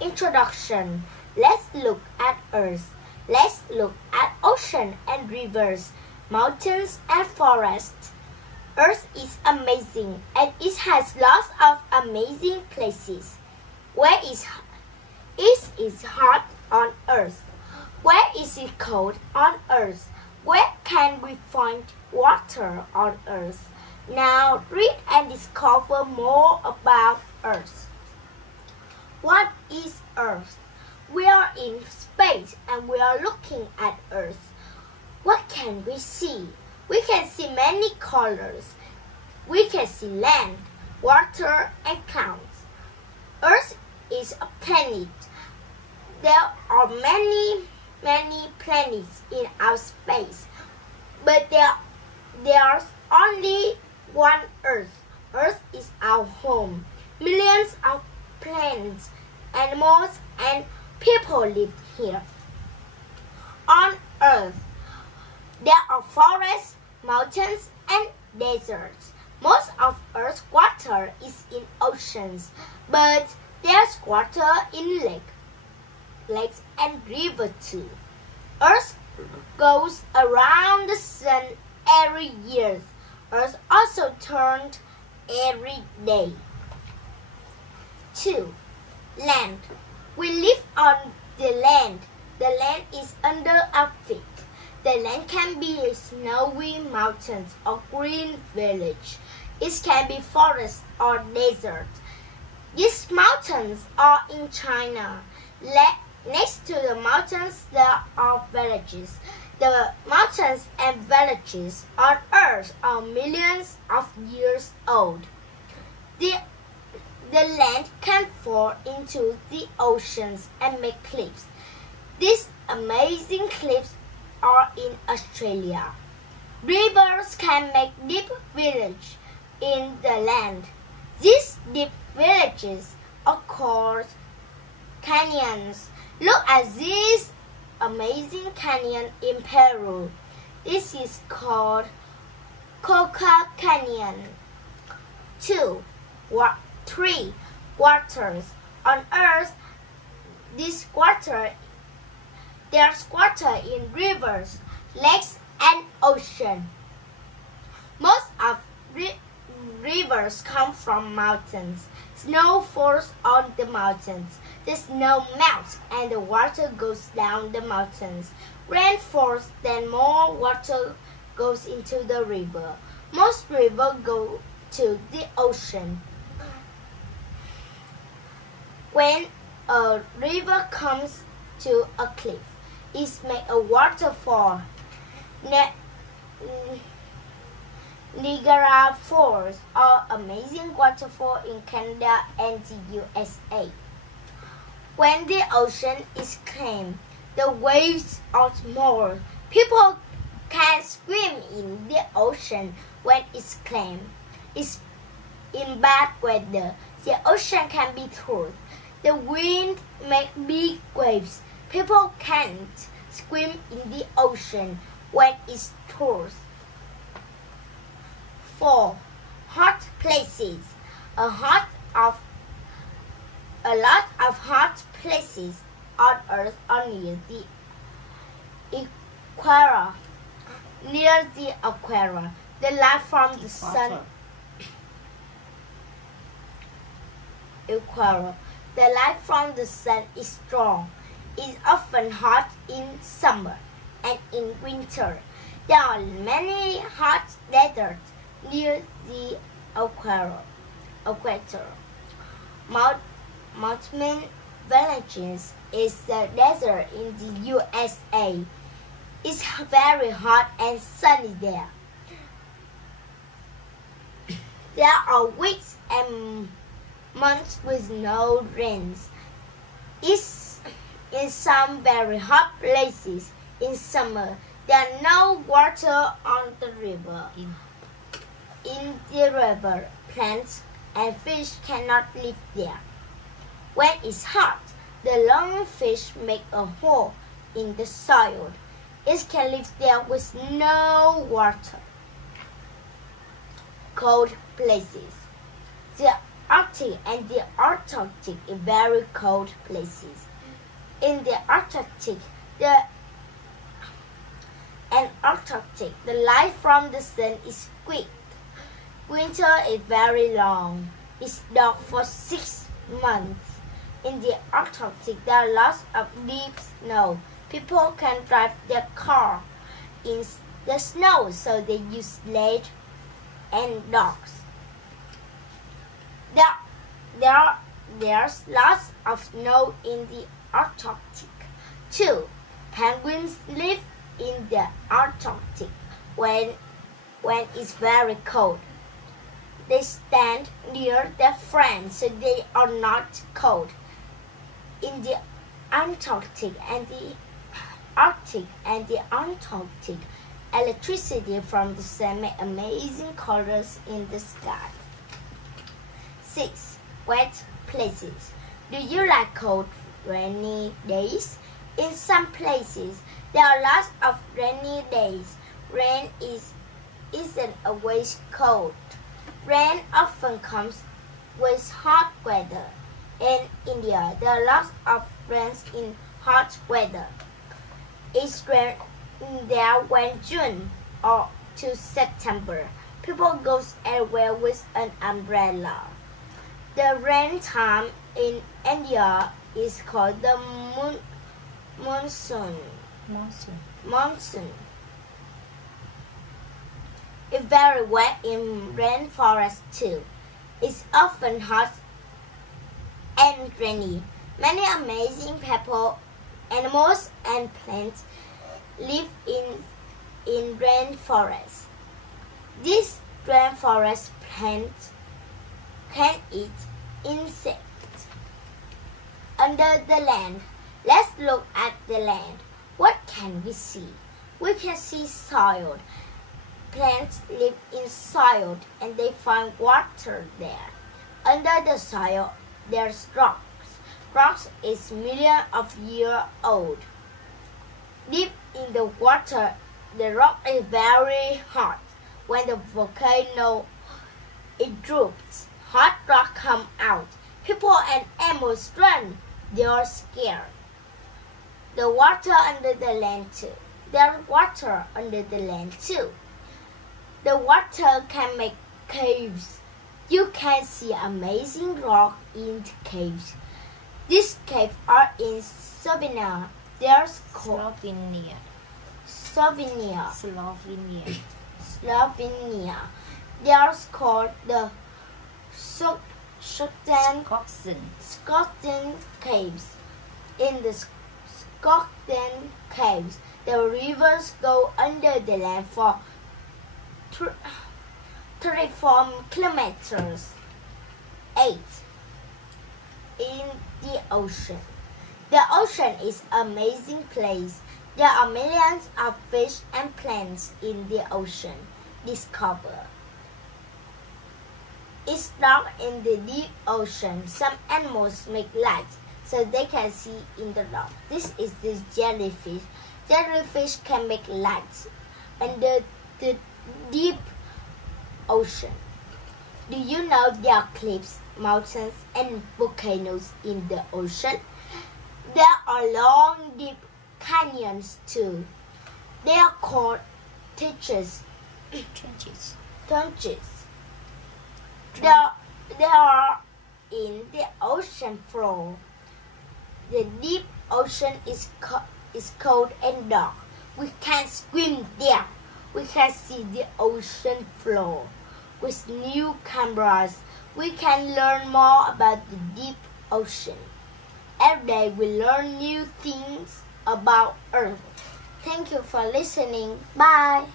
Introduction. Let's look at Earth. Let's look at ocean and rivers, mountains and forests. Earth is amazing and it has lots of amazing places. Where is it hot on Earth? Where is it cold on Earth? Where can we find water on Earth? Now read and discover more about Earth. What is Earth? We are in space and we are looking at Earth. What can we see? We can see many colors. We can see land, water, and clouds. Earth is a planet. There are many planets in our space, but there's only one Earth. Earth is our home. Millions of plants, animals, and people live here. On Earth, there are forests, mountains, and deserts. Most of Earth's water is in oceans, but there's water in lakes and rivers too. Earth goes around the sun every year. Earth also turns every day. 2. Land. We live on the land. The land is under our feet. The land can be snowy mountains or green village. It can be forest or desert. These mountains are in China. Next to the mountains there are villages. The mountains and villages on Earth are millions of years old. The land can fall into the oceans and make cliffs. These amazing cliffs are in Australia. Rivers can make deep villages in the land. These deep villages are called canyons. Look at this amazing canyon in Peru. This is called Coca Canyon. 3. Waters. On Earth, there's water in rivers, lakes, and ocean. Most of rivers come from mountains. Snow falls on the mountains. The snow melts and the water goes down the mountains. Rain falls, then more water goes into the river. Most rivers go to the ocean. When a river comes to a cliff, it makes a waterfall. Niagara Falls are amazing waterfall in Canada and the USA. When the ocean is calm, the waves are small. People can swim in the ocean when it's calm. It's in bad weather. The ocean can be cold. The wind makes big waves. People can't swim in the ocean when it's cold. 4. Hot places. A lot of hot places on Earth are near the equator. Near the equator, the light from the sun. The light from the sun is strong. It's often hot in summer and in winter. There are many hot deserts near the equator. Mountain villages is the desert in the USA. It's very hot and sunny there. There are weeks and months with no rains. In some very hot places in summer, there is no water on the river. In the river, plants and fish cannot live there. When it's hot, the lungfish make a hole in the soil. It can live there with no water. Cold places. Arctic and the Antarctic are very cold places. In the Antarctic, the light from the sun is quick. Winter is very long. It's dark for 6 months. In the Antarctic, there are lots of deep snow. People can drive their car in the snow, so they use sleds and dogs. There's lots of snow in the Antarctic too. Penguins live in the Antarctic when it's very cold. They stand near their friends so they are not cold. In the Antarctic and the Arctic and the Antarctic, electricity from the sun makes amazing colors in the sky. 6. Wet places. Do you like cold, rainy days? In some places, there are lots of rainy days. Rain isn't always cold. Rain often comes with hot weather. In India, there are lots of rains in hot weather. It's rain there when June or to September. People go everywhere with an umbrella. The rain time in India is called the monsoon. It's very wet in rainforest too. It's often hot and rainy. Many amazing people, animals, and plants live in rainforests. These rainforest plants can eat insects. Under the land. Let's look at the land. What can we see? We can see soil. Plants live in soil and they find water there. Under the soil, there's rocks. Rocks is millions of years old. Deep in the water, the rock is very hot. When the volcano erupts, hot rock come out. People and animals run. They are scared. The water under the land too. There's water under the land too. The water can make caves. You can see amazing rock in the caves. These caves are in Slovenia. There's Slovenia. There's called the Scotland caves. In the Scotland caves, the rivers go under the land for 34 kilometers. 8. In the ocean. The ocean is an amazing place. There are millions of fish and plants in the ocean. Discover. It's dark in the deep ocean. Some animals make lights so they can see in the dark. This is the jellyfish. Jellyfish can make lights under the deep ocean. Do you know there are cliffs, mountains, and volcanoes in the ocean? There are long, deep canyons too. They are called trenches. They are in the ocean floor. The deep ocean is cold and dark. We can't swim there. We can see the ocean floor. With new cameras, we can learn more about the deep ocean. Every day we learn new things about Earth. Thank you for listening. Bye.